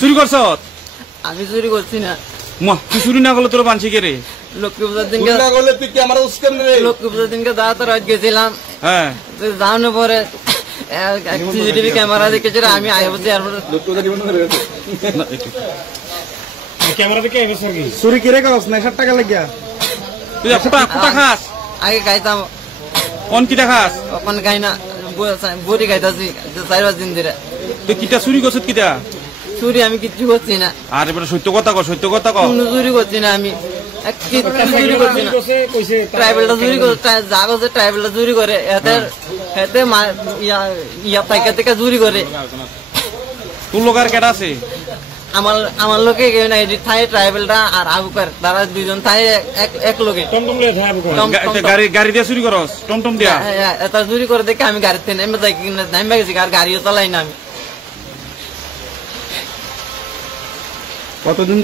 চুরি করছ? আমি চুরি করছি না। তুই চুরি না করলে তোর বানছি কে রে? লক্ষ্মী পূজার দিনকে লক্ষ্মী পূজার দিনকে দাঁড়াতে রাত গেছিলাম। হ্যাঁ, যাওয়ানোর পরে সিসিটিভি ক্যামেরা দেখেছিল, আমি আইবছি। ক্যামেরা দেখে চুরি কিরে কাজ না 60 টাকা লাগিয়া তুই কোটা খাস? আগে খাইতাম, কোন কিটা খাস? এখন খাই না, বড়ি খাইতাছি 4-5 দিন ধরে। তুই কিটা চুরি করছ? কিটা চুরি আমি কিচ্ছু করছি না। আর এবার সত্য কথা কর, সত্য কথা কর। কোনো চুরি করছি না আমি, চুরি করছি না। ট্রাইবেলটা চুরি করে, যা করছে ট্রাইবেলটা চুরি করে, এতে ইয়া পাইকা থেকে চুরি করে। তোর লোক আর কেটা আছে? আমার লোকে কেউ নাই, থাই ট্রাইবেলটা আর আবুকার, তারা দুইজন থাই এক লোকে। গাড়ি দিয়ে চুরি করস? টমটম দিয়া? এটা চুরি করে দেখে আমি গাড়িতে নামে গেছি, আর গাড়িও চালাই না আমি। কতদিন